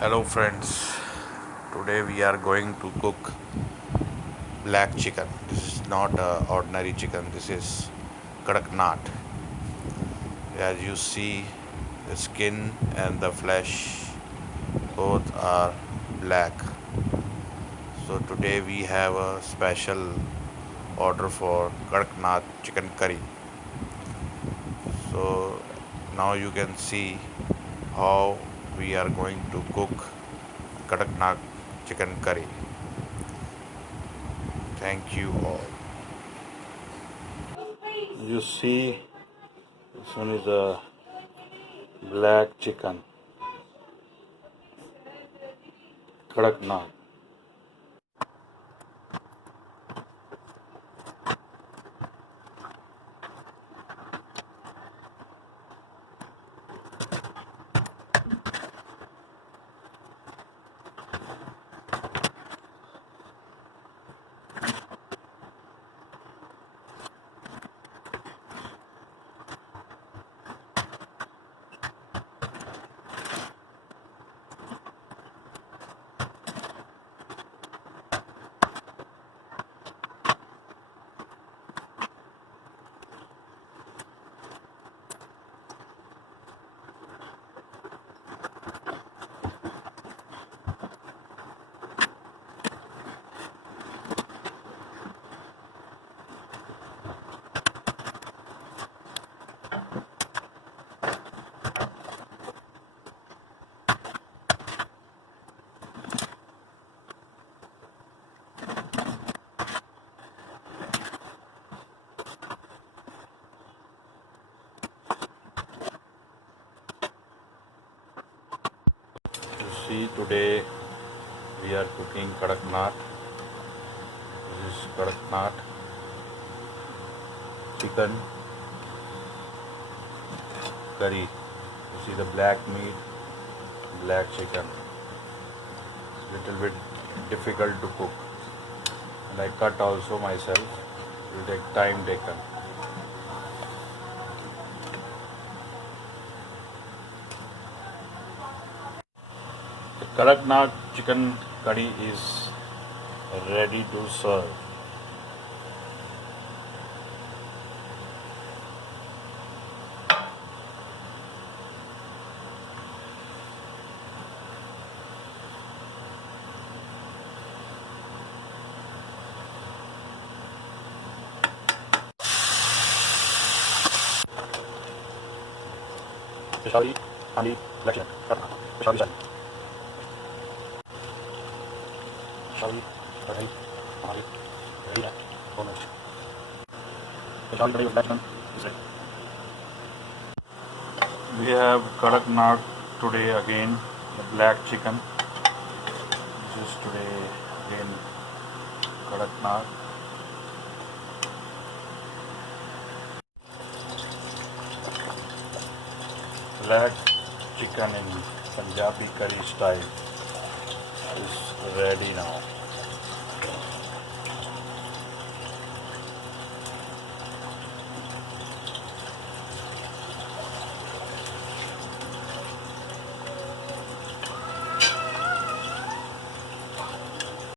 Hello friends, today we are going to cook black chicken. This is not ordinary chicken, this is Kadaknath. As you see, the skin and the flesh both are black. So today we have a special order for Kadaknath chicken curry. So now you can see how we are going to cook Kadaknath chicken curry. Thank you all. You see, this one is a black chicken, Kadaknath. You see, today we are cooking Kadaknath. This is Kadaknath chicken curry. You see the black meat, black chicken. It's little bit difficult to cook. And I cut also myself. It will take time taken. The Kadaknath chicken curry is ready to serve. Specially, honey, black chicken, Kadaknath. Specially, Specially, कढ़ाई हमारी ready है 2 minutes. Specially कढ़ाई black chicken is ready. We have Kadaknath today again, the black chicken. This is today again Kadaknath. Black chicken in Punjabi curry style is ready now.